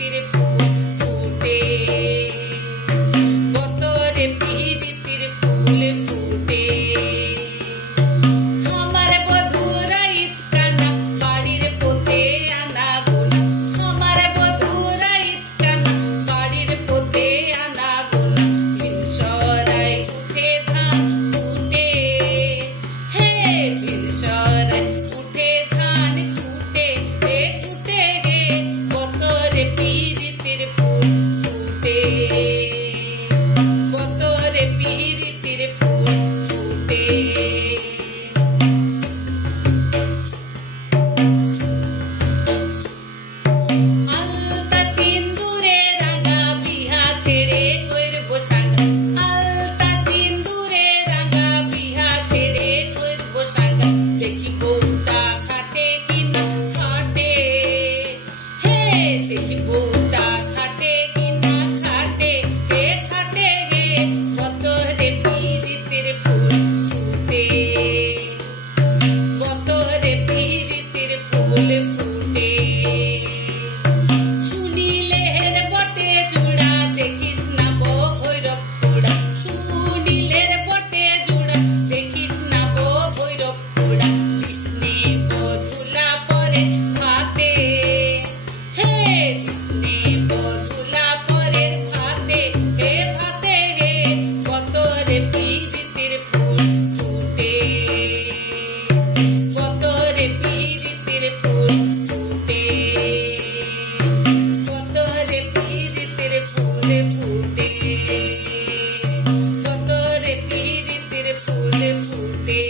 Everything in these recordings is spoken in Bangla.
পীড়িতির ফুল ফুটে, কতরে পীড়িতির ফুল ফুটে। আমার বধুরা ইতকানা বাড়ির পথে আনা গোনা, আমার বধুরা ইতকানা বাড়ির পথে আনা গোনা। ভিনসরায় উঠে ধান ফুটে, হে ভিনসরায় উঠে ধান ফুটে, হে ফুটে হে, কতরে পীড়িতির ফুল ফুটে, কতরে পীড়িতির ফুল ফুটে। আলতা সিন্দুরে রাঙা বিহা ছেড়ে করবো সাঙ্গা, আলতা সিন্দুরে রাঙা বিহা ছেড়ে করবো সাঙ্গা। দেখি বউটা খাটে কিনা খাটে, হে দেখি বউটা খাটে কিনা খাটে, হে খাটে হে, কতরে পীড়িতির ফুল ফুটে, কতরে পীড়িতির ফুল ফুটে। শুনিলের বটে জুড়া দেখিস না ভৈরব পোড়া, শুনিলের বটে জুড়া দেখিস না ভৈরব পোড়া। কৃষ্ণে বধুলা পরে খাতে, হে কৃষ্ণে বধুলা পরে খাতে, হে খাতে হে, কতরে পীড়িতির ফুল ফুটে, কতরে পীড়িতির ফুল ফুটে, কতরে পীড়িতির ফুল ফুটে, কতরে পীড়িতির ফুল ফুটে,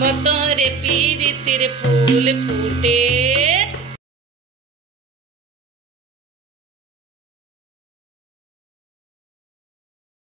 কতরে পীড়িতির ফুল ফুটে।